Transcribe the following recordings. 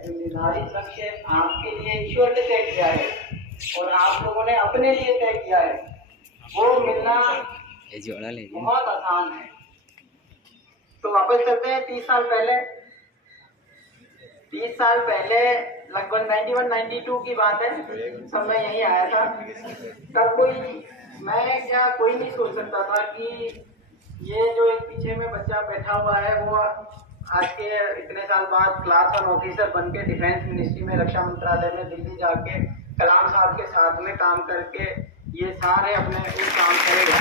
जो निर्धारित लक्ष्य आपके लिए ईश्वर ने तय किया है और आप लोगों ने अपने लिए तय किया है, वो मिलना बहुत आसान है। तो वापस चलते हैं 30 साल पहले। 30 साल पहले लगभग 91-92 की बात है, सब मैं यहीं आया था। तब कोई नहीं सोच सकता था कि ये जो एक पीछे में बच्चा बैठा हुआ है वो आज के इतने साल बाद क्लास 1 ऑफिसर बन के डिफेंस मिनिस्ट्री में, रक्षा मंत्रालय में दिल्ली जाके कलाम साहब के साथ में काम करके ये सारे अपने एक काम करेगा।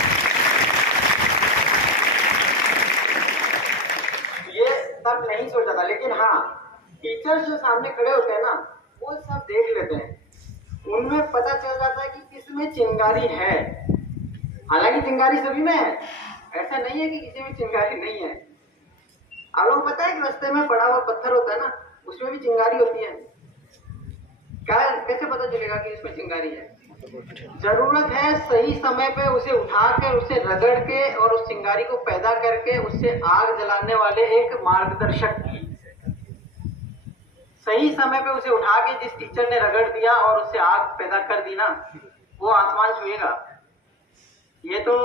ये तब नहीं सोचा था, लेकिन हाँ, टीचर्स जो सामने खड़े होते हैं ना, वो सब देख लेते हैं, उनमें पता चल जाता है कि किस में चिंगारी है। हालांकि चिंगारी सभी में है, ऐसा नहीं है कि किसी में चिंगारी नहीं है। आप लोगों को पता है कि रास्ते में पड़ा हुआ पत्थर होता है ना, उसमें भी चिंगारी होती है। कैसे पता चलेगा कि इसमें चिंगारी है? जरूरत है सही समय पे उसे उठाकर, उसे रगड़ के और उस चिंगारी को पैदा करके उससे आग जलाने वाले एक मार्गदर्शक की। सही समय पे उसे उठा के जिस टीचर ने रगड़ दिया और उससे आग पैदा कर दी ना, वो आसमान छुएगा। ये तो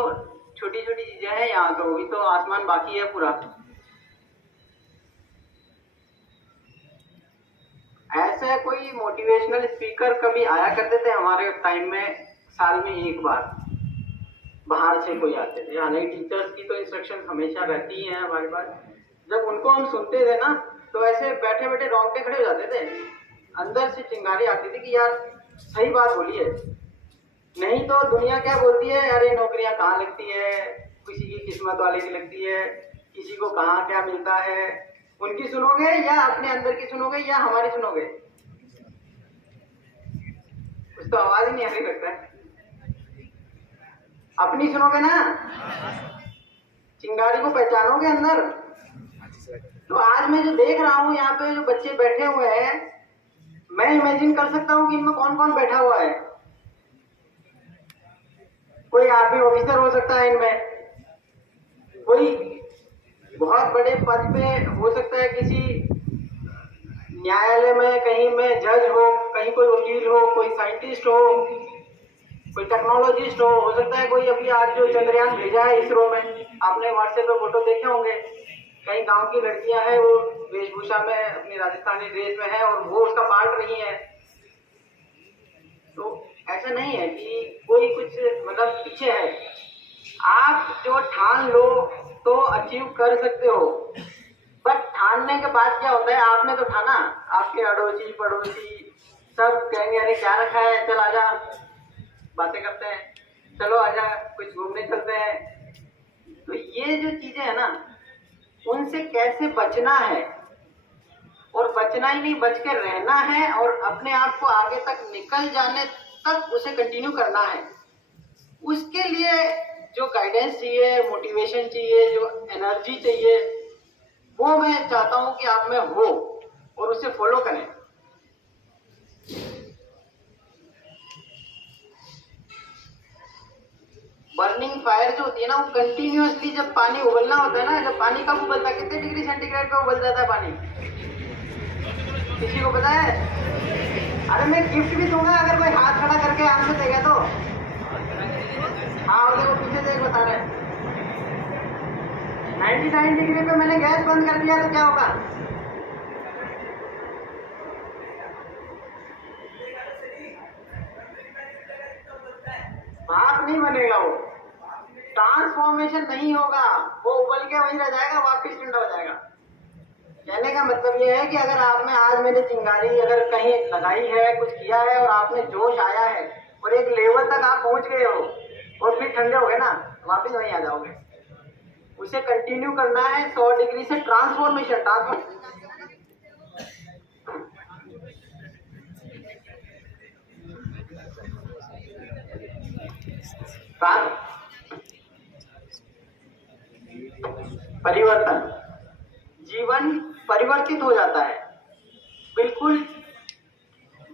छोटी छोटी चीजें हैं, यहाँ तो अभी तो आसमान बाकी है पूरा। ऐसे कोई मोटिवेशनल स्पीकर कभी आया करते थे हमारे टाइम में, साल में एक बार बाहर से कोई आते थे। हालांकि टीचर्स की तो इंस्ट्रक्शन हमेशा रहती हैं हमारे पास। जब उनको हम सुनते थे ना, तो ऐसे बैठे बैठे रोंगटे खड़े हो जाते थे, अंदर से चिंगारी आती थी कि यार सही बात बोली है। नहीं तो दुनिया क्या बोलती है, अरे नौकरियां कहाँ लगती है, किसी की किस्मत वाले की लगती है, किसी को कहाँ क्या मिलता है। उनकी सुनोगे या अपने अंदर की सुनोगे या हमारी सुनोगे? कुछ तो आवाज ही नहीं आ रही लगता है। अपनी सुनोगे ना, चिंगारी को पहचानोगे अंदर। तो आज मैं जो देख रहा हूँ यहाँ पे जो बच्चे बैठे हुए हैं, मैं इमेजिन कर सकता हूँ कि इनमें कौन कौन बैठा हुआ है। कोई आर्मी ऑफिसर हो सकता है इनमें, कोई बहुत बड़े पद पे हो सकता है, किसी न्यायालय में कहीं में जज हो, कहीं कोई वकील हो, कोई साइंटिस्ट हो, कोई टेक्नोलॉजिस्ट हो सकता है कोई अभी आज जो चंद्रयान भेजा है इसरो में, आपने व्हाट्सएप पे फोटो देखे होंगे। कई गांव की लड़कियां हैं, वो वेशभूषा में अपनी राजस्थानी ड्रेस में है और वो उसका पार्ट रही है। तो ऐसा नहीं है कि कोई कुछ मतलब पीछे है। आप जो ठान लो तो अचीव कर सकते हो, बट ठानने के बाद क्या होता है, आपने तो ठाना, आपके अड़ोसी पड़ोसी सब कहेंगे अरे क्या रखा है, चल आजा, बातें करते हैं, चलो आजा कुछ घूमने चलते हैं। तो ये जो चीजें है ना, उनसे कैसे बचना है, और बचना ही नहीं बच के रहना है, और अपने आप को आगे तक निकल जाने तक उसे कंटिन्यू करना है। उसके लिए जो गाइडेंस चाहिए, मोटिवेशन चाहिए, जो एनर्जी चाहिए, वो मैं चाहता हूं कि आप में हो और उसे फॉलो करें। बर्निंग फायर जो होती है ना, वो कंटिन्यूअसली जब पानी उबलना होता है ना, जब पानी कब उबलता है, कितने डिग्री सेंटीग्रेड पे उबल जाता है पानी, किसी को पता है? अरे मैं गिफ्ट भी दूंगा अगर कोई हाथ खड़ा करके आंसर देगा तो। हाँ देखो पीछे देख बता रहे हैं, 99 डिग्री पे मैंने गैस बंद कर दिया तो क्या होगा? भाप नहीं बनेगा, वो ट्रांसफॉर्मेशन नहीं होगा, वो उबल के वहीं रह जाएगा, वापिस ठंडा हो जाएगा। कहने का मतलब ये है कि अगर आप में आज मैंने चिंगारी अगर कहीं लगाई है, कुछ किया है और आप में जोश आया है और एक लेवल तक आप पहुंच गए हो और फिर ठंडे हो गए ना, वापिस वहीं आ जाओगे। उसे कंटिन्यू करना है 100 डिग्री से ट्रांसफॉर्मेशन। परिवर्तन, जीवन परिवर्तित हो जाता है बिल्कुल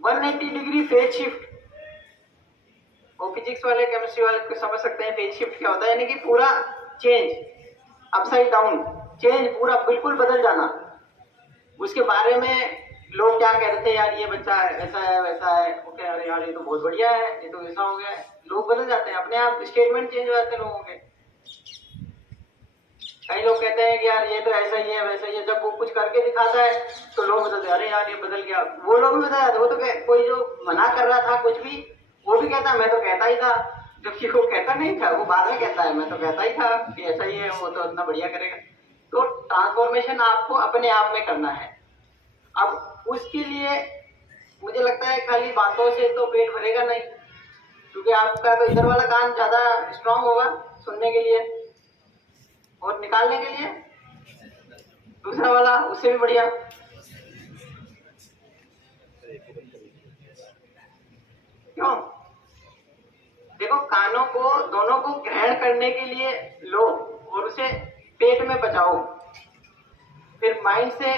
180 डिग्री फेज शिफ्ट। वो फिजिक्स वाले केमिस्ट्री वाले को समझ सकते हैं फेज शिफ्ट क्या होता है, यानी कि पूरा चेंज, अपसाइड डाउन चेंज, पूरा बिल्कुल बदल जाना। उसके बारे में लोग क्या कह रहे थे, यार ये बच्चा ऐसा है वैसा है, वो कह रहे यार ये तो बहुत बढ़िया है, ये तो ऐसा हो गया है। लोग बदल जाते हैं, अपने आप स्टेटमेंट चेंज हो जाते हैं लोगों के। कई लोग कहते हैं कि यार ये तो ऐसा ही है वैसा ही है, जब वो कुछ करके दिखाता है तो लोग बदलते हैं, अरे यार ये बदल गया। वो लोग भी बदल जाते, वो तो कोई जो मना कर रहा था कुछ भी, वो भी कहता मैं तो कहता ही था, जबकि वो कहता नहीं था, वो बाद में कहता है मैं तो कहता ही था कि ऐसा ही है, वो तो इतना बढ़िया करेगा। तो ट्रांसफॉर्मेशन आपको अपने आप में करना है। अब उसके लिए मुझे लगता है खाली बातों से तो पेट भरेगा नहीं, क्योंकि आपका तो इधर वाला कान ज्यादा स्ट्रांग होगा सुनने के लिए, और निकालने के लिए दूसरा वाला उससे भी बढ़िया। क्यों? देखो, कानों को दोनों को ग्रहण करने के लिए लो और उसे पेट में बचाओ, फिर माइंड से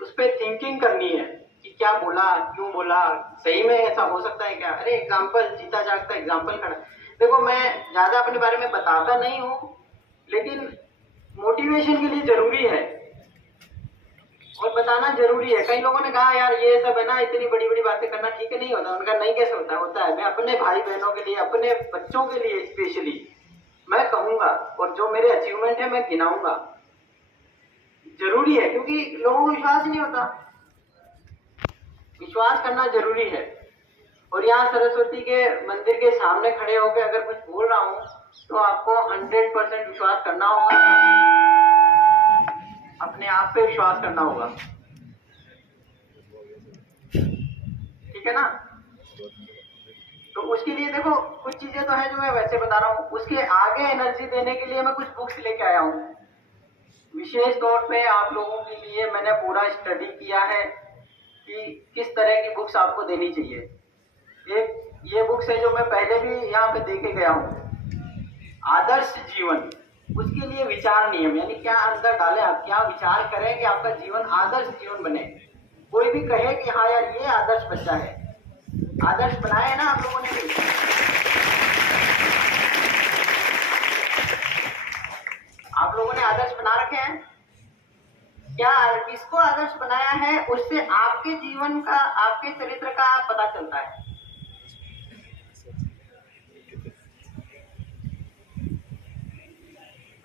उस पर थिंकिंग करनी है कि क्या बोला, क्यों बोला, सही में ऐसा हो सकता है क्या। अरे एग्जाम्पल, जीता जागता एग्जाम्पल खड़ा। देखो, मैं ज्यादा अपने बारे में बताता नहीं हूँ, लेकिन मोटिवेशन के लिए जरूरी है और बताना जरूरी है। कई लोगों ने कहा यार ये सब है ना, इतनी बड़ी बड़ी बातें करना ठीक है, नहीं होता। उनका नहीं कैसे होता, होता है। मैं अपने भाई बहनों के लिए, अपने बच्चों के लिए स्पेशली मैं कहूंगा, और जो मेरे अचीवमेंट है मैं गिनाऊंगा। जरूरी है, क्योंकि लोगों को विश्वास ही नहीं होता। विश्वास करना जरूरी है। और यहाँ सरस्वती के मंदिर के सामने खड़े होकर अगर कुछ बोल रहा हूँ तो आपको 100% विश्वास करना होगा, अपने आप पे विश्वास करना होगा। ठीक है ना? तो उसके लिए देखो, कुछ चीजें तो है जो मैं वैसे बता रहा हूँ, उसके आगे एनर्जी देने के लिए मैं कुछ बुक्स लेके आया हूँ। विशेष तौर पे आप लोगों के लिए मैंने पूरा स्टडी किया है कि किस तरह की बुक्स आपको देनी चाहिए। एक ये बुक्स है जो मैं पहले भी यहाँ पे देके गया हूँ, आदर्श जीवन। उसके लिए विचार नियम, यानी क्या अंदर डालें आप, क्या विचार करें कि आपका जीवन आदर्श जीवन बने। कोई भी कहे कि हाँ यार ये आदर्श बच्चा है, आदर्श बनाए ना आप लोगों ने भी। आप लोगों ने आदर्श बना रखे हैं क्या? किसको आदर्श बनाया है, उससे आपके जीवन का, आपके चरित्र का पता चलता है।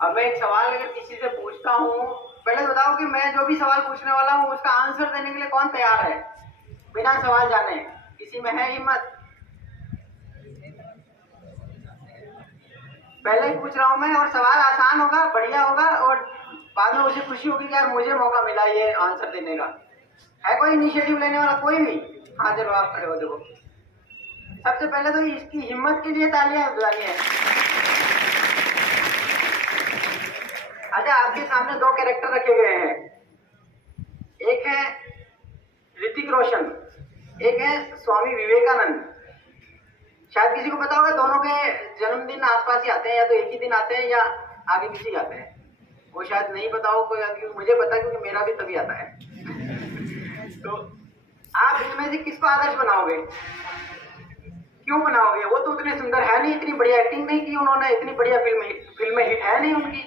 अब मैं एक सवाल अगर किसी से पूछता हूँ, पहले बताओ कि मैं जो भी सवाल पूछने वाला हूँ उसका आंसर देने के लिए कौन तैयार है, बिना सवाल जाने? किसी में है हिम्मत? पहले ही पूछ रहा हूँ मैं, और सवाल आसान होगा, बढ़िया होगा, और बाद में उसे खुशी होगी कि यार मुझे मौका मिला ये आंसर देने का। है कोई इनिशिएटिव लेने वाला? कोई भी? हाँ चलो आप खड़े हो। देखो, सबसे पहले तो इसकी हिम्मत के लिए तालियां बजानी है। अच्छा, आपके सामने दो कैरेक्टर रखे गए हैं, एक है ऋतिक रोशन, एक है स्वामी विवेकानंद। शायद किसी को पता होगा, दोनों के जन्मदिन आसपास ही आते हैं, या तो एक ही दिन आते हैं या आगे पीछे आते हैं। वो शायद नहीं पता हो कोई, मुझे पता है क्योंकि मेरा भी तभी आता है। तो आप इनमें से किसको आदर्श बनाओगे? क्यों बनाओगे? वो तो उतने सुंदर है नहीं, इतनी बढ़िया एक्टिंग नहीं की उन्होंने, इतनी बढ़िया फिल्में हिट है नहीं उनकी।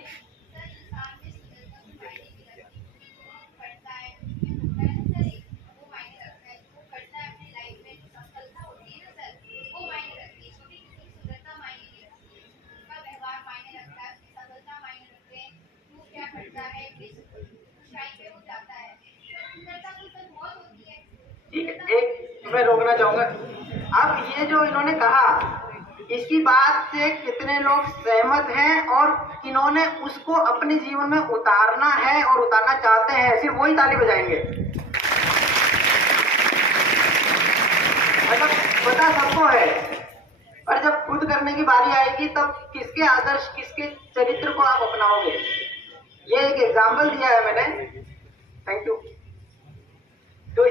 एक मैं रोकना चाहूंगा। अब ये जो इन्होंने कहा, इसकी बात से कितने लोग सहमत हैं और किन्होंने उसको अपने जीवन में उतारना है और उतारना चाहते हैं, सिर्फ वही ताली बजाएंगे। मतलब पता सबको है, पर जब खुद करने की बारी आएगी तब किसके आदर्श, किसके चरित्र को आप अपनाओगे। ये एक एग्जाम्पल दिया है मैंने, थैंक यू। तो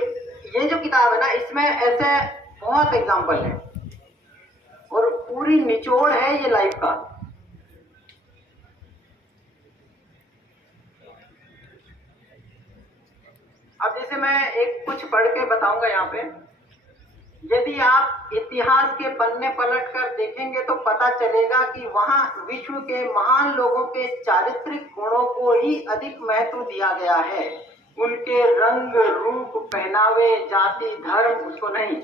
ये जो किताब है ना, इसमें ऐसे बहुत एग्जाम्पल है और पूरी निचोड़ है ये लाइफ का। अब जैसे मैं एक कुछ पढ़ के बताऊंगा यहाँ पे, यदि आप इतिहास के पन्ने पलट कर देखेंगे तो पता चलेगा कि वहां विश्व के महान लोगों के चारित्रिक गुणों को ही अधिक महत्व दिया गया है। उनके रंग रूप पहनावे जाति धर्म उसको नहीं।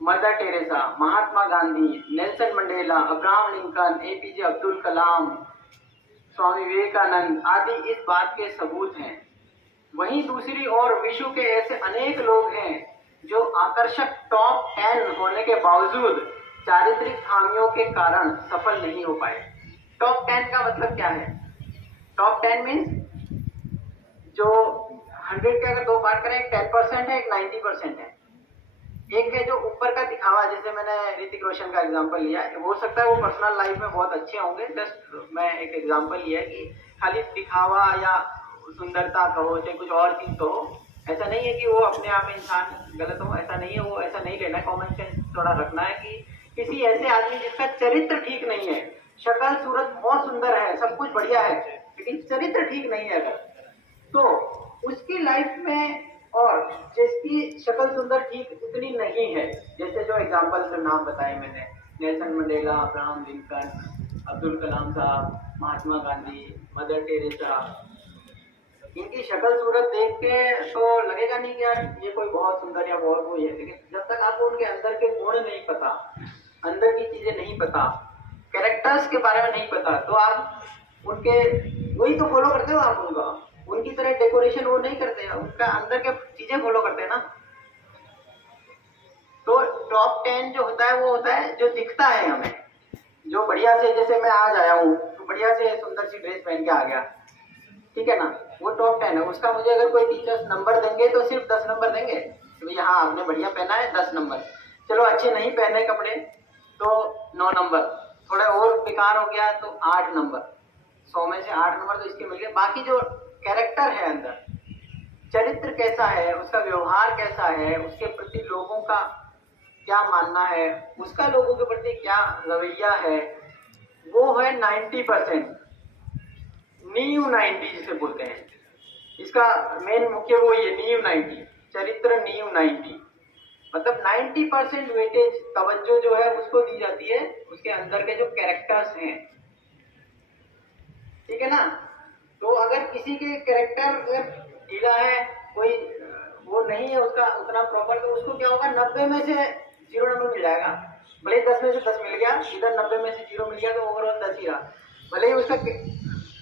Mother Teresa, Mahatma Gandhi, Nelson Mandela, Abraham Lincoln, APJ Abdul Kalam, Swami Vivekananda आदि इस बात के सबूत हैं। वहीं दूसरी ओर विश्व के ऐसे अनेक लोग हैं जो आकर्षक टॉप 10 होने के बावजूद चारित्रिक खामियों के कारण सफल नहीं हो पाए। टॉप 10 का मतलब क्या है? टॉप 10 मीन्स जो 100 के अगर दो पार्ट करें, एक 10% है, एक 90% है। एक है जो ऊपर का दिखावा, जैसे मैंने ऋतिक रोशन का एग्जांपल लिया, हो सकता है वो पर्सनल लाइफ में बहुत अच्छे होंगे, जस्ट मैं एक एग्जांपल लिया कि खाली दिखावा या सुंदरता कहो चाहे कुछ और चीज कहो, ऐसा नहीं है कि वो अपने आप में इंसान गलत हो, ऐसा नहीं है, वो ऐसा नहीं लेना है। कॉमन सेंस थोड़ा रखना है कि किसी ऐसे आदमी जिसका चरित्र ठीक नहीं है, शक्ल सूरत बहुत सुंदर है, सब कुछ बढ़िया है, लेकिन चरित्र ठीक नहीं है अगर, तो उसकी लाइफ में, और जिसकी शक्ल सुंदर ठीक उतनी नहीं है, जैसे जो एग्जाम्पल जो नाम बताए मैंने, Nelson Mandela, Abraham Lincoln, Abdul Kalam साहब, महात्मा गांधी, मदर टेरेसा, इनकी शक्ल सूरत देख के तो लगेगा नहीं कि यार ये कोई बहुत सुंदर या बहुत वो है, लेकिन जब तक आपको उनके अंदर के गुण नहीं पता, अंदर की चीजें नहीं पता, कैरेक्टर्स के बारे में नहीं पता, तो आप उनके वही तो फॉलो करते हो, आप उनकी तरह डेकोरेशन वो नहीं करते, उनका अंदर के चीजें फॉलो करते हैं ना। तो टॉप 10 जो होता है वो होता है जो दिखता है हमें, जो बढ़िया से, जैसे मैं आज आया हूँ तो बढ़िया से सुंदर सी ड्रेस पहन के आ गया, ठीक है ना, वो टॉप 10 है। उसका मुझे अगर कोई टीचर्स नंबर देंगे तो सिर्फ 10 नंबर देंगे कि भैया हाँ आपने बढ़िया पहना है, 10 नंबर। चलो अच्छे नहीं पहने कपड़े तो 9 नंबर, थोड़ा और बेकार हो गया तो 8 नंबर, 100 में से 8 नंबर तो इसके मिल गए। बाकी जो कैरेक्टर है अंदर, चरित्र कैसा है, उसका व्यवहार कैसा है, उसके प्रति लोगों का क्या मानना है, उसका लोगों के प्रति क्या रवैया है, वो है 90%, नींव 90 जिसे बोलते हैं। इसका मेन मुख्य वो ये नींव 90, चरित्र नींव 90, मतलब 90% वेटेज तवज्जो जो है उसको दी जाती है उसके अंदर के जो कैरेक्टर्स हैं, ठीक है ना। तो अगर किसी के कैरेक्टर ढीला है, कोई वो नहीं है उसका उतना प्रॉपर, तो उसको क्या होगा, 90 में से 0 नंबर मिल जाएगा। भले ही 10 में से 10 मिल गया, इधर 90 में से 0 मिल गया तो ओवरऑल 10 ही रहा। भले ही उसका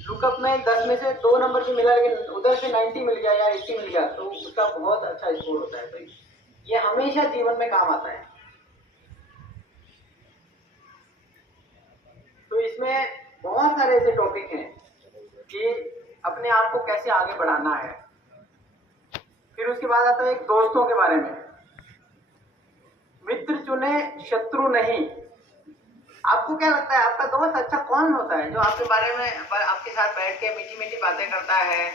लुकअप में 10 में से 2 नंबर भी मिला, लेकिन उधर से 90 मिल गया या 80 मिल गया तो उसका बहुत अच्छा स्कोर होता है। तो ये हमेशा जीवन में काम आता है। तो इसमें बहुत सारे ऐसे टॉपिक हैं कि अपने आप को कैसे आगे बढ़ाना है। फिर उसके बाद आता है एक दोस्तों के बारे में, मित्र चुने शत्रु नहीं। आपको क्या लगता है आपका दोस्त अच्छा कौन होता है, जो आपके बारे में आपके साथ बैठ के मीठी मीठी बातें करता है,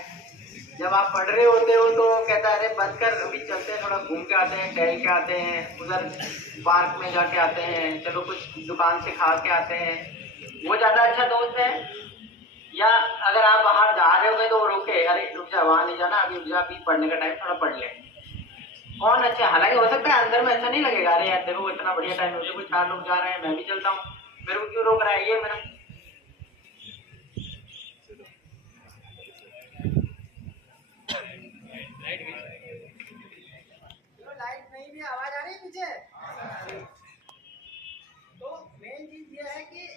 जब आप पढ़ रहे होते हो तो कहता है अरे बंद कर अभी चलते हैं, थोड़ा घूम के आते हैं, टहल के आते हैं, उधर पार्क में जाके आते हैं, चलो कुछ दुकान से खा के आते हैं, वो ज्यादा अच्छा दोस्त है? या अगर आप बाहर जा रहे होगे तो वो रोके, अरे रुक जा वहां नहीं जाना, अभी रुक जा, अभी पढ़ने का टाइम, थोड़ा पढ़ ले, कौन अच्छा? हालांकि हो सकता है अंदर में अच्छा नहीं लगेगा, अरे यार देखो इतना बढ़िया टाइम हो गया, कुछ 4 लोग जा रहे हैं, मैं भी चलता हूँ, मेरे को क्यों रोक रहा है ये मेरा। लाइट नहीं भी आवाज आ रही है पीछे। तो मेन चीज ये है कि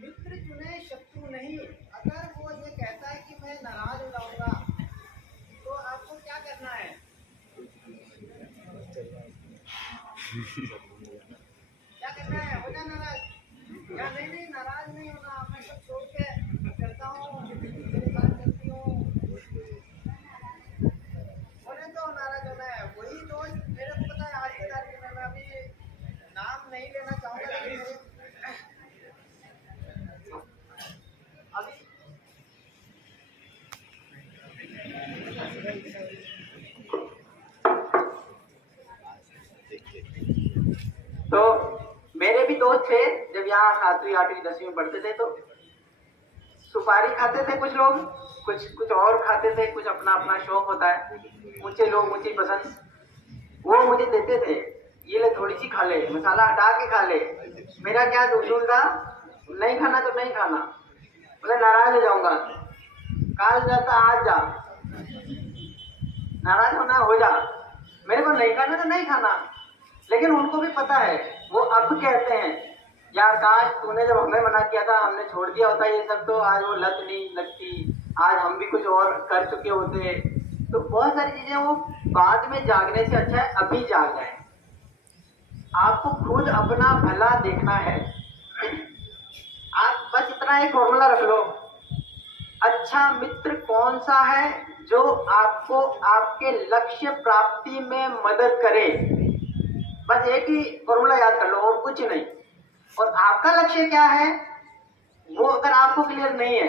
मित्र चुने शत्रु नहीं। अगर वो ये कहता है कि मैं नाराज हो जाऊंगा तो आपको क्या करना है? क्या करना है? हो जा नाराज या नहीं नाराज नहीं होना, मैं सब छोड़ के करता हूँ, मेरी बात करती हूँ, बोले तो नाराज होना है। वही दोस्त मेरे को पता है आज की तारीख में, मैं अभी नाम नहीं लेना चाहूंगा, लेकिन अभी तो मेरे भी दोस्त थे जब यहाँ 7वीं 8वीं 10वीं में पढ़ते थे, तो सुपारी खाते थे कुछ लोग, कुछ और खाते थे, कुछ अपना अपना शौक होता है, ऊंचे लोग ऊंची पसंद, वो मुझे देते थे, ये ले थोड़ी सी खा ले, मसाला हटा के खा ले। मेरा क्या उसूल था, नहीं खाना तो नहीं खाना, बोले नाराज हो जाऊंगा, काल जाता आज जा, नाराज होना हो जा, मेरे को नहीं खाना तो नहीं खाना। लेकिन उनको भी पता है, वो अब कहते हैं यार काश तूने जब हमें मना किया था हमने छोड़ दिया होता ये सब, तो आज वो लत नहीं लगती, आज हम भी कुछ और कर चुके होते। तो बहुत सारी चीजें वो बाद में जागने से अच्छा है अभी जाग जाए। आपको खुद अपना भला देखना है। आप बस इतना एक फॉर्मूला रख लो, अच्छा मित्र कौन सा है जो आपको आपके लक्ष्य प्राप्ति में मदद करे। बस एक ही फॉर्मूला याद कर लो और कुछ नहीं। और आपका लक्ष्य क्या है वो अगर आपको क्लियर नहीं है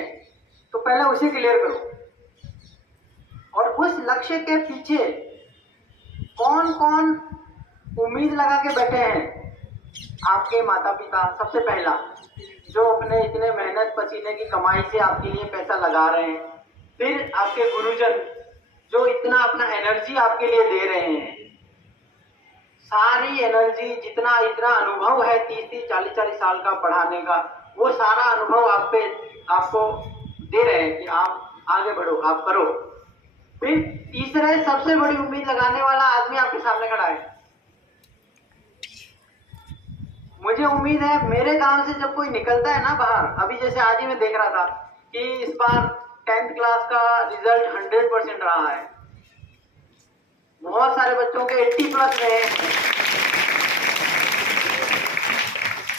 तो पहले उसे क्लियर करो। और उस लक्ष्य के पीछे कौन कौन उम्मीद लगा के बैठे हैं, आपके माता पिता सबसे पहला, जो अपने इतने मेहनत पसीने की कमाई से आपके लिए पैसा लगा रहे हैं। फिर आपके गुरुजन जो इतना अपना एनर्जी आपके लिए दे रहे हैं, सारी एनर्जी जितना इतना अनुभव है 30-30 40-40 साल का पढ़ाने का, वो सारा अनुभव आपको दे रहे हैं कि आप आगे बढ़ो, आप करो। फिर तीसरे सबसे बड़ी उम्मीद लगाने वाला आदमी आपके सामने खड़ा है। मुझे उम्मीद है मेरे काम से जब कोई निकलता है ना बाहर, अभी जैसे आज ही मैं देख रहा था कि इस बार 10th क्लास का रिजल्ट 100% रहा है। बहुत सारे बच्चों के 80+ रहे हैं।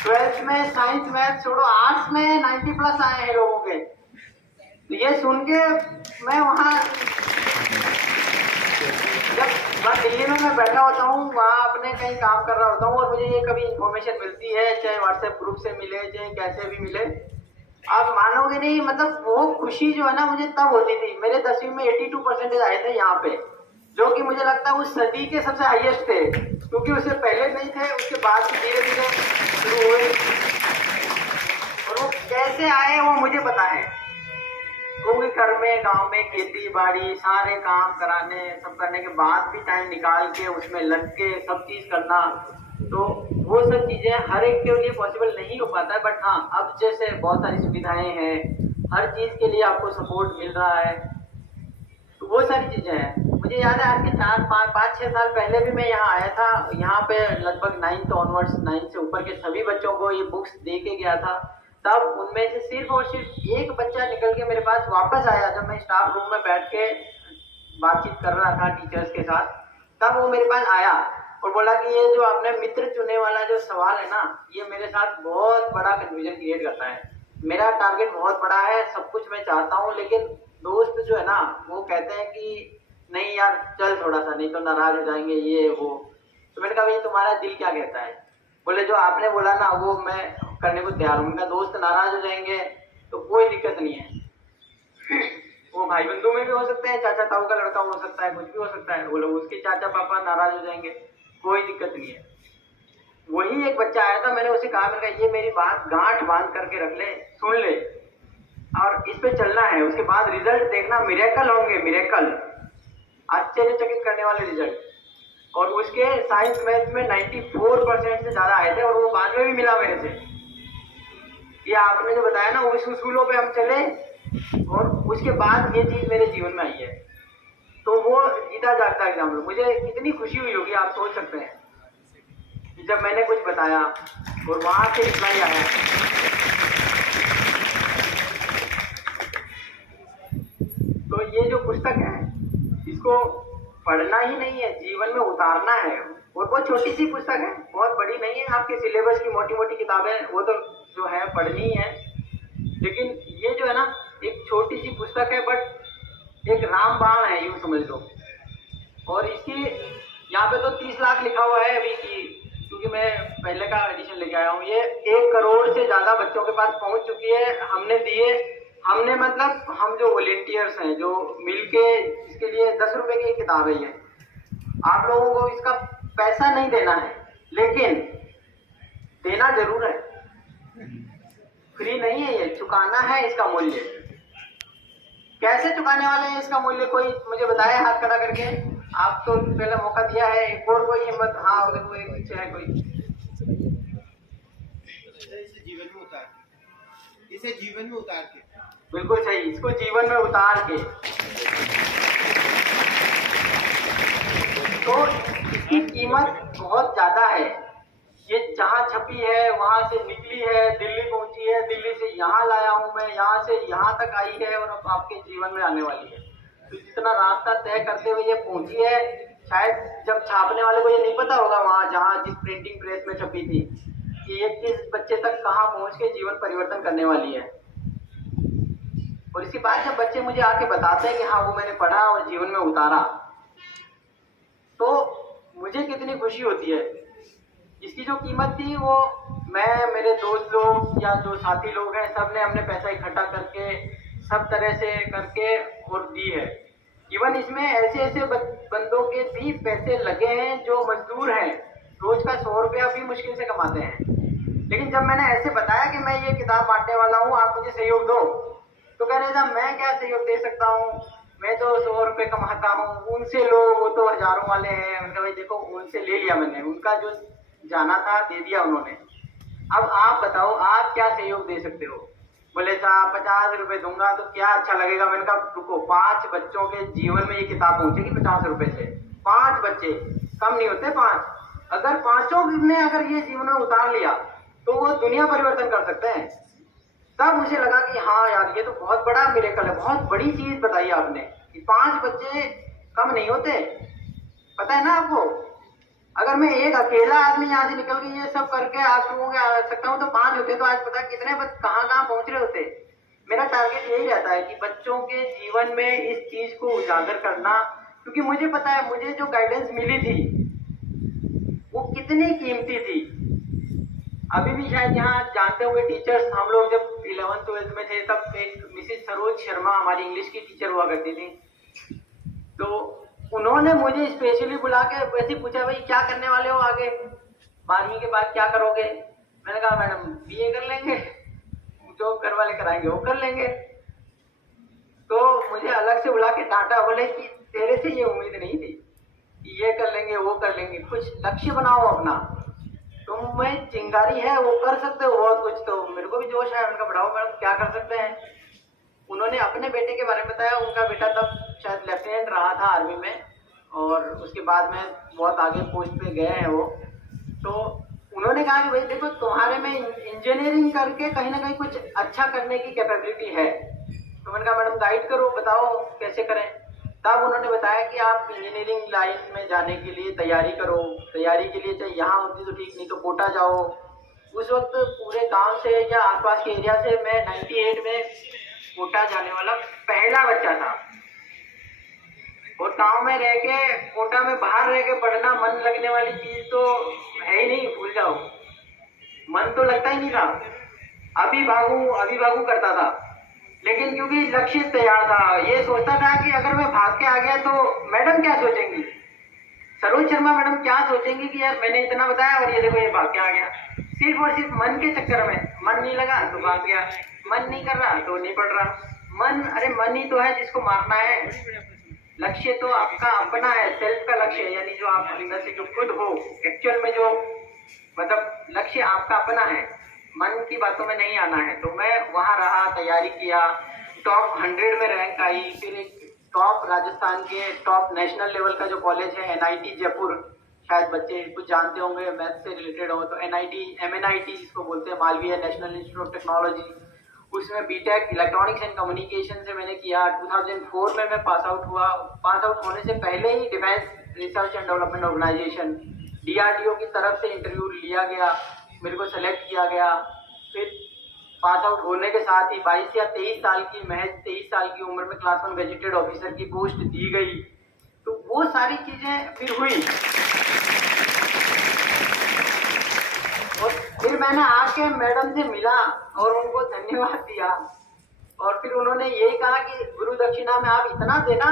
12th में साइंस मैथ छोड़ो, आर्ट्स में 90+ आए हैं लोगों के। तो ये सुन के मैं वहां जब दिल्ली में मैं बैठा होता हूँ, वहाँ अपने कहीं काम कर रहा होता हूँ और मुझे ये कभी इन्फॉर्मेशन मिलती है, चाहे व्हाट्सएप ग्रुप से मिले चाहे कैसे भी मिले, आप मानोगे नहीं, मतलब वो खुशी जो है ना मुझे तब होती थी। मेरे 10वीं में 82% आए थे यहाँ पे, जो कि मुझे लगता है उस सदी के सबसे हाईएस्ट थे, क्योंकि उससे पहले नहीं थे, उसके बाद धीरे धीरे शुरू हुए। और वो कैसे आए वो मुझे पता है, क्योंकि घर में गांव में खेती बाड़ी सारे काम कराने, सब करने के बाद भी टाइम निकाल के उसमें लग के सब चीज करना, तो वो सब चीजें हर एक के लिए पॉसिबल नहीं हो पाता है। बट हाँ, अब जैसे बहुत सारी सुविधाएं हैं, हर चीज के लिए आपको सपोर्ट मिल रहा है, तो वो सारी चीजें हैं। मुझे याद है आज के 4-5-6 साल पहले भी मैं यहाँ आया था। यहाँ पे लगभग 9th ऑनवर्ड्स, 9th से ऊपर के सभी बच्चों को ये बुक्स दे के गया था। तब उनमें से सिर्फ और सिर्फ एक बच्चा निकल के मेरे पास वापस आया, जब मैं स्टाफ रूम में बैठ के बातचीत कर रहा था टीचर्स के साथ, तब वो मेरे पास आया और बोला कि ये जो आपने मित्र चुनने वाला जो सवाल है ना, ये मेरे साथ बहुत बड़ा कंफ्यूजन क्रिएट करता है। मेरा टारगेट बहुत बड़ा है, सब कुछ मैं चाहता हूँ, लेकिन दोस्त जो है ना वो कहते हैं कि नहीं यार चल थोड़ा सा, नहीं तो नाराज हो जाएंगे ये वो। तो मैंने कहा भाई तुम्हारा दिल क्या कहता है? बोले जो आपने बोला ना वो मैं करने को तैयार हूँ। उनका दोस्त नाराज हो जाएंगे तो कोई दिक्कत नहीं है, वो भाई बंधु में भी हो सकते हैं, चाचा ताऊ का लड़का हो सकता है, कुछ भी हो सकता है, वो लोग उसके चाचा पापा नाराज हो जाएंगे, कोई दिक्कत नहीं है। वही एक बच्चा आया था, मैंने उसे कहा, मैंने कहा ये मेरी बात गांठ बांध करके रख ले, सुन ले और इस पे चलना है, उसके बाद रिजल्ट देखना, मिरेकल होंगे, मिरेकल, आश्चर्यचकित करने वाले रिजल्ट। और उसके साइंस मैथ में 94% से ज्यादा आए थे और वो बाद में भी मिला मेरे से। ये आपने जो बताया ना उस उसूलों पे हम चले और उसके बाद ये चीज मेरे जीवन में आई है, तो वो जीता जागता एग्जाम्पल। मुझे कितनी खुशी हुई होगी आप सोच सकते हैं कि जब मैंने कुछ बताया और वहां से रिप्लाई आया। तो ये जो पुस्तक है इसको पढ़ना ही नहीं है, जीवन में उतारना है। और बहुत छोटी सी पुस्तक है, बहुत बड़ी नहीं है, आपके सिलेबस की मोटी मोटी किताबें वो तो जो है पढ़नी है, लेकिन ये जो है ना एक छोटी सी पुस्तक है, बट एक रामबाण है यूं समझ लो। और इसकी यहाँ पे तो 30 लाख लिखा हुआ है अभी की, क्योंकि मैं पहले का एडिशन लेके आया हूँ। ये 1 करोड़ से ज्यादा बच्चों के पास पहुंच चुकी है। हमने मतलब हम जो वॉलेंटियर्स हैं जो मिलके इसके लिए 10 रुपए की किताब है ये। आप लोगों को इसका पैसा नहीं देना है, लेकिन देना जरूर है, फ्री नहीं है ये, चुकाना है इसका मूल्य। कैसे चुकाने वाले हैं इसका मूल्य, कोई मुझे बताए हाथ खड़ा करके। आप तो पहले मौका दिया है, एक और कोई हिम्मत। हाँ देखो एक पीछे है कोई। इसे जीवन में उतार के, बिल्कुल सही, इसको जीवन में उतार के। तो इसकी कीमत बहुत ज़्यादा है। ये जहाँ छपी है वहाँ से निकली है, दिल्ली पहुँची है, दिल्ली से यहाँ लाया हूँ मैं, यहाँ से यहाँ तक आई है और अब आपके जीवन में आने वाली है। तो जितना रास्ता तय करते हुए ये पहुँची है, शायद जब छापने वाले को ये नहीं पता होगा वहाँ जहाँ जिस प्रिंटिंग प्रेस में छपी थी कि ये किस बच्चे तक कहाँ पहुँच के जीवन परिवर्तन करने वाली है। और इसी बात जब बच्चे मुझे आके बताते हैं कि हाँ वो मैंने पढ़ा और जीवन में उतारा, तो मुझे कितनी खुशी होती है। इसकी जो कीमत थी वो मैं, मेरे दोस्त लोग या जो साथी लोग हैं, सब ने हमने पैसा इकट्ठा करके सब तरह से करके और दी है। इवन इसमें ऐसे ऐसे बंदों के भी पैसे लगे हैं जो मजदूर हैं, रोज का 100 रुपया भी मुश्किल से कमाते हैं। लेकिन जब मैंने ऐसे बताया कि मैं ये किताब बांटने वाला हूँ, आप मुझे सहयोग दो, तो कह रहे थे मैं क्या सहयोग दे सकता हूँ, मैं तो 100 रुपये कमाता हूँ, उनसे लो, वो तो हजारों वाले हैं। उनका भाई देखो, उनसे ले लिया मैंने, उनका जो जाना था दे दिया उन्होंने। अब आप बताओ आप क्या सहयोग दे सकते हो। बोले साहब 50 रुपये दूंगा तो क्या अच्छा लगेगा। मैंने कहा रुको, 5 बच्चों के जीवन में ये किताब पहुंचेगी 50 रुपये से। 5 बच्चे कम नहीं होते, 5। अगर 5 ने अगर ये जीवन में उतार लिया तो वो दुनिया परिवर्तन कर सकते हैं। तब मुझे लगा कि हाँ यार, ये तो बहुत बड़ा मिरेकल है, बहुत बड़ी चीज बताई आपने कि 5 बच्चे कम नहीं होते। पता है ना आपको, अगर मैं एक अकेला आदमी यहाँ से निकल के ये सब करके आप लोगों के आ सकता हूँ तो 5 होते तो आज पता कितने कहाँ कहाँ पहुंच रहे होते। मेरा टारगेट यही रहता है कि बच्चों के जीवन में इस चीज को उजागर करना, क्योंकि मुझे पता है मुझे जो गाइडेंस मिली थी वो कितनी कीमती थी। अभी भी शायद यहाँ जानते हुए टीचर्स, हम लोग जब 11th-12th में थे तब एक मिसेस सरोज शर्मा हमारी इंग्लिश की टीचर हुआ करती थी, तो उन्होंने मुझे स्पेशली बुला के वैसे पूछा, भाई क्या करने वाले हो आगे, 12वीं के बाद क्या करोगे। मैंने कहा मैडम बीए कर लेंगे, जो घर वाले कराएंगे वो कर लेंगे। तो मुझे अलग से बुला के डांटा, बोले कि तेरे से ये उम्मीद नहीं थी कि ये कर लेंगे वो कर लेंगे, कुछ लक्ष्य बनाओ अपना, तुम में चिंगारी है वो कर सकते हो बहुत कुछ। तो मेरे को भी जोश है, उनका बढ़ाओ मैडम क्या कर सकते हैं। उन्होंने अपने बेटे के बारे में बताया, उनका बेटा तब शायद लेफ्टिनेंट रहा था आर्मी में और उसके बाद में बहुत आगे पोस्ट पे गए हैं वो। तो उन्होंने कहा कि भाई देखो, तुम्हारे में इंजीनियरिंग करके कहीं ना कहीं कुछ अच्छा करने की कैपेबिलिटी है। तो मैंने कहा मैडम गाइड करो, बताओ कैसे करें। तब उन्होंने बताया कि आप इंजीनियरिंग लाइन में जाने के लिए तैयारी करो, तैयारी के लिए चाहे यहाँ होती तो ठीक, नहीं तो कोटा जाओ। उस वक्त पूरे गांव से या आसपास के एरिया से मैं 98 में कोटा जाने वाला पहला बच्चा था। और गांव में रह के, कोटा में बाहर रह के पढ़ना, मन लगने वाली चीज तो है ही नहीं, भूल जाओ, मन तो लगता ही नहीं था। अभी भागू करता था। लेकिन क्योंकि लक्ष्य तैयार था, ये सोचता था कि अगर मैं भाग के आ गया तो मैडम क्या सोचेंगी, सरोज शर्मा मैडम क्या सोचेंगी कि यार मैंने इतना बताया और ये देखो ये भाग के आ गया। सिर्फ और सिर्फ मन के चक्कर में, मन नहीं लगा तो भाग गया, मन नहीं कर रहा तो नहीं पढ़ रहा। मन, अरे मन ही तो है जिसको मारना है। लक्ष्य तो आपका अपना है, सेल्फ का लक्ष्य, यानी जो आप अंदर से जो खुद हो, एक्चुअल में जो मतलब लक्ष्य आपका अपना है, मन की बातों में नहीं आना है। तो मैं वहाँ रहा, तैयारी किया, टॉप 100 में रैंक आई। फिर एक टॉप राजस्थान के टॉप नेशनल लेवल का जो कॉलेज है NIT जयपुर, शायद बच्चे कुछ जानते होंगे मैथ से रिलेटेड हो तो, MNIT जिसको बोलते हैं, Malviya national institute of technology, उसमें बीटेक इलेक्ट्रॉनिक्स एंड कम्युनिकेशन से मैंने किया। 2004 में मैं पास आउट हुआ। पास आउट होने से पहले ही defence research and development organisation DRDO की तरफ से इंटरव्यू लिया गया, मेरे को सेलेक्ट किया गया। फिर पास आउट होने के साथ ही 22 या 23 साल की, महज 23 साल की उम्र में क्लास 1 गजेटेड ऑफिसर की पोस्ट दी गई। तो वो सारी चीजें फिर हुई। और फिर मैंने आके मैडम से मिला और उनको धन्यवाद दिया। और फिर उन्होंने यही कहा कि गुरु दक्षिणा में आप इतना देना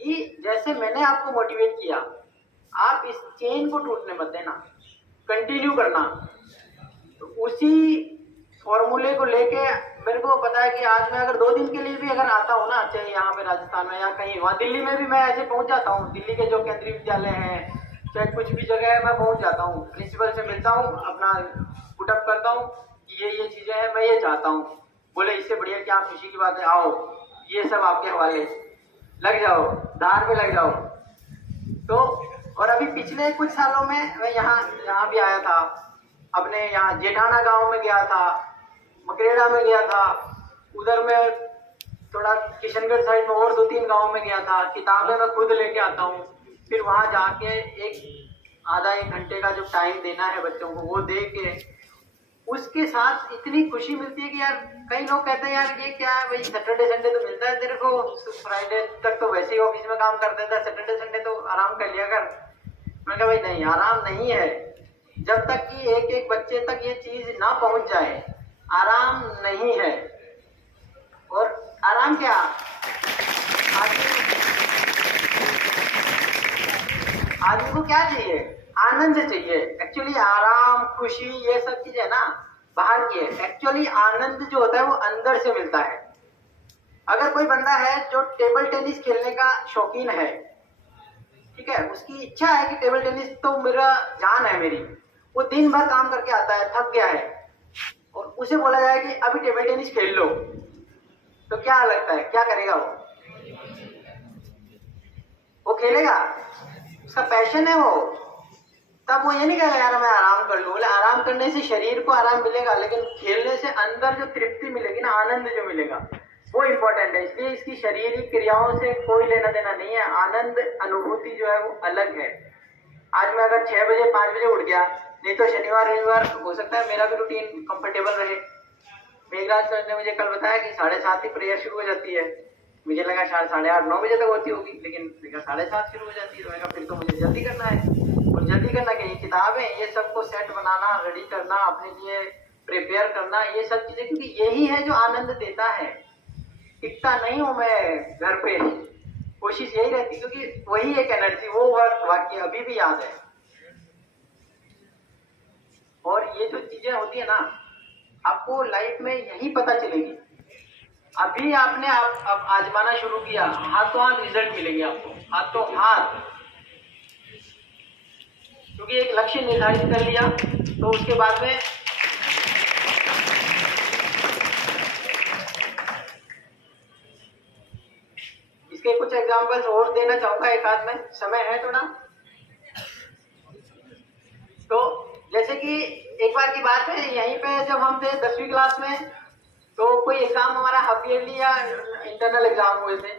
कि जैसे मैंने आपको मोटिवेट किया, आप इस चेन को टूटने मत देना, कंटिन्यू करना। तो उसी फॉर्मूले को लेके मेरे को पता है कि आज मैं अगर 2 दिन के लिए भी अगर आता हूँ ना, चाहे यहाँ पे राजस्थान में या कहीं, वहाँ दिल्ली में भी मैं ऐसे पहुँच जाता हूँ। दिल्ली के जो केंद्रीय विद्यालय हैं, चाहे कुछ भी जगह है, मैं पहुँच जाता हूँ, प्रिंसिपल से मिलता हूँ, अपना पुटअप करता हूँ कि ये चीज़ें हैं, मैं ये चाहता हूँ। बोले इससे बढ़िया क्या खुशी की बात है, आओ ये सब आपके हवाले, लग जाओ, धार में लग जाओ। तो और अभी पिछले कुछ सालों में मैं यहाँ भी आया था, अपने यहाँ जेठाना गांव में गया था, मकरेड़ा में गया था, उधर में थोड़ा किशनगढ़ साइड में और 2-3 गांव में गया था। किताबें मैं खुद लेके आता हूँ, फिर वहाँ जाके आधा एक घंटे का जो टाइम देना है बच्चों को वो दे के उसके साथ इतनी खुशी मिलती है कि यार, कई लोग कहते हैं यार ये क्या है भाई, सैटरडे संडे तो मिलता है तेरे को, फ्राइडे तक तो वैसे ही ऑफिस में काम करते था, सैटरडे संडे तो आराम कर लिया कर। मैंने कहा भाई नहीं, आराम नहीं है, जब तक कि एक एक बच्चे तक ये चीज ना पहुंच जाए आराम नहीं है। और आराम क्या, आदमी को क्या चाहिए, आनंद चाहिए। एक्चुअली आराम, खुशी, ये सब चीजें ना बाहर की है। एक्चुअली आनंद जो होता है वो अंदर से मिलता है। अगर कोई बंदा है जो टेबल टेनिस खेलने का शौकीन है, ठीक है, उसकी इच्छा है कि टेबल टेनिस तो मेरा जान है मेरी, वो दिन भर काम करके आता है, थक गया है, और उसे बोला जाए कि अभी टेबल टेनिस खेल लो, तो क्या लगता है, क्या करेगा वो खेलेगा, उसका पैशन है वो। तब वो ये नहीं कहेगा यार मैं आराम कर लूं। बोले आराम करने से शरीर को आराम मिलेगा, लेकिन खेलने से अंदर जो तृप्ति मिलेगी ना, आनंद जो मिलेगा, वो इम्पोर्टेंट है। इसलिए इसकी शारीरिक क्रियाओं से कोई लेना देना नहीं है। आनंद अनुभूति जो है वो अलग है। आज मैं अगर 6 बजे 5 बजे उठ गया, नहीं तो शनिवार रविवार हो सकता है मेरा भी रूटीन कंफर्टेबल रहे। मेघराज सर ने मुझे कल बताया कि 7:30 ही प्रेयर शुरू हो जाती है। मुझे लगा शायद 8:30-9 बजे तक होती होगी, लेकिन 7:30 शुरू हो जाती है। तो मैंने कहा फिर तो मुझे जल्दी करना है। और जल्दी करना क्या, ये किताबें, ये सबको सेट बनाना, रेडी करना, अपने लिए प्रिपेयर करना, ये सब चीजें, क्योंकि यही है जो आनंद देता है। टिकता नहीं हूं मैं घर पे, कोशिश यही रहती, क्योंकि वही एक एनर्जी, वो वक्त वाक्य अभी भी याद है। और ये जो चीजें होती है ना, आपको लाइफ में यही पता चलेगी। अभी आपने अब आजमाना शुरू किया, हाथों हाथ रिजल्ट मिलेंगे आपको, हाथों हाथ, क्योंकि एक लक्ष्य निर्धारित कर लिया तो उसके बाद में इसके कुछ एग्जांपल्स और देना चाहूंगा एक आध में, समय है थोड़ा। तो जैसे कि एक बार की बात है, यहीं पे जब हम थे 10वीं क्लास में, तो कोई एग्जाम हमारा हाफ ईयरली या इंटरनल एग्जाम हुए थे।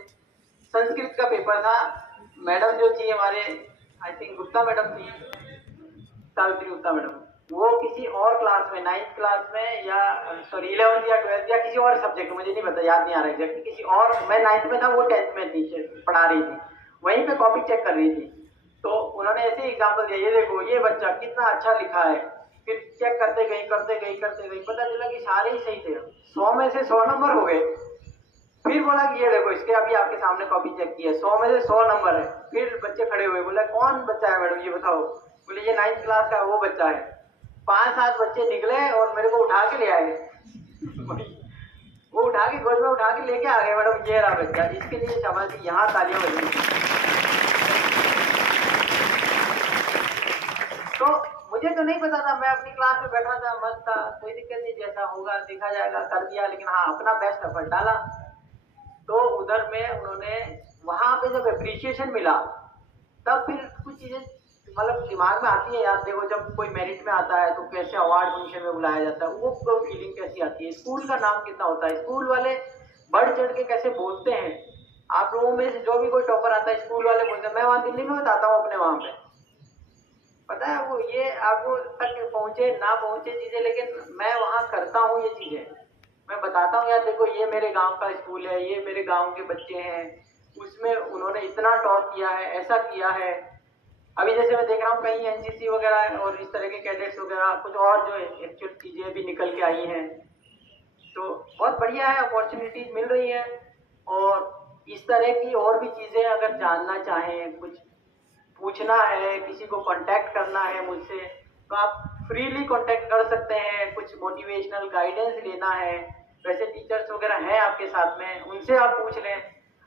संस्कृत का पेपर था। मैडम जो थी हमारे, आई थिंक गुप्ता मैडम थी, सावित्री गुप्ता मैडम, वो किसी और क्लास में, 9th क्लास में या सॉरी 11th या 12th या किसी और सब्जेक्ट, मुझे नहीं पता, याद नहीं आ रहा एग्जैक्टली, किसी और, मैं 9th में था, वो 10th में थी, पढ़ा रही थी, वहीं पे कॉपी चेक कर रही थी। तो उन्होंने ऐसे ही एग्जाम्पल दिया, ये देखो ये बच्चा कितना अच्छा लिखा है। फिर चेक करते गई, पता चला कि सारे ही सही थे, 100 में से 100 नंबर हो गए। फिर बोला कि ये देखो इसके अभी आपके सामने कॉपी चेक की है, 100 में से 100 नंबर है। फिर बच्चे खड़े हुए, बोला कौन बच्चा है मैडम ये बताओ। बोले ये 9th क्लास का वो बच्चा है। 5-7 बच्चे निकले और मेरे को उठा के ले आए। वो उठा के गोद में उठा के लेके आ गए, मैडम ये रहा बच्चा, इसके लिए शाबाशी, यहाँ तालियां बजी। तो मुझे तो नहीं पता था, मैं अपनी क्लास में बैठा था, मस्त था, कोई दिक्कत नहीं, जैसा होगा देखा जाएगा, कर दिया, लेकिन हाँ अपना बेस्ट एफर्ट डाला। तो उधर में उन्होंने, वहां पे जब एप्रिसिएशन मिला, तब फिर कुछ चीजें मतलब दिमाग में आती है यार। देखो जब कोई मेरिट में आता है तो कैसे अवार्ड फंक्शन में बुलाया जाता है, वो फीलिंग कैसी आती है, स्कूल का नाम कितना होता है, स्कूल वाले बढ़ चढ़ के कैसे बोलते हैं। आप लोगों में से जो भी कोई टॉपर आता है, स्कूल वाले बोलते हैं, मैं वहां दिल्ली में बताता हूँ अपने वहां पे, पता है वो, ये आपको तक पहुंचे ना पहुंचे चीजें, लेकिन मैं वहां करता हूँ ये चीजें, मैं बताता हूँ यार देखो ये मेरे गांव का स्कूल है, ये मेरे गांव के बच्चे हैं, उसमें उन्होंने इतना टॉप किया है, ऐसा किया है। अभी जैसे मैं देख रहा हूँ कहीं एनसीसी वगैरह और इस तरह के कैडेट्स वगैरह, कुछ और जो एक्चुअल चीजें भी निकल के आई हैं, तो बहुत बढ़िया है, अपॉर्चुनिटीज मिल रही है। और इस तरह की और भी चीजें अगर जानना चाहें, कुछ पूछना है, किसी को कांटेक्ट करना है मुझसे, तो आप फ्रीली कांटेक्ट कर सकते हैं। कुछ मोटिवेशनल गाइडेंस लेना है, वैसे टीचर्स वगैरह हैं आपके साथ में, उनसे आप पूछ लें।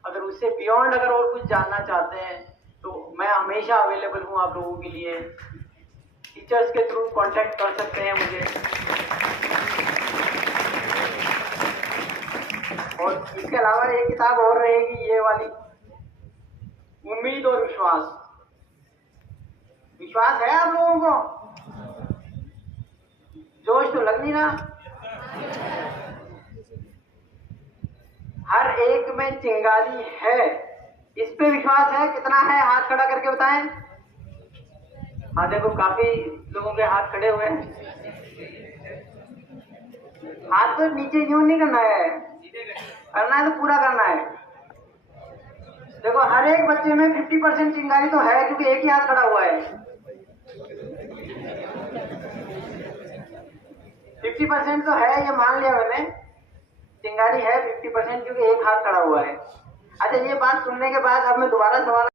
अगर उससे बियॉन्ड अगर और कुछ जानना चाहते हैं तो मैं हमेशा अवेलेबल हूँ आप लोगों के लिए। टीचर्स के थ्रू कांटेक्ट कर सकते हैं मुझे। और इसके अलावा एक किताब और रहेगी, ये वाली, उम्मीद और विश्वास। विश्वास है आप लोगों को? जोश तो लग नहीं रहा। हर एक में चिंगारी है, इस पे विश्वास है? कितना है? हाथ खड़ा करके बताएं। हाँ देखो, काफी लोगों के हाथ खड़े हुए हैं। हाथ तो नीचे यूं नहीं करना है, करना है तो पूरा करना है। देखो, हर एक बच्चे में 50% चिंगारी तो है, क्योंकि एक ही हाथ खड़ा हुआ है। 50% तो है, ये मान लिया मैंने। चिंगारी है 50%, क्योंकि एक हाथ खड़ा हुआ है। अच्छा, ये बात सुनने के बाद अब मैं दोबारा सवाल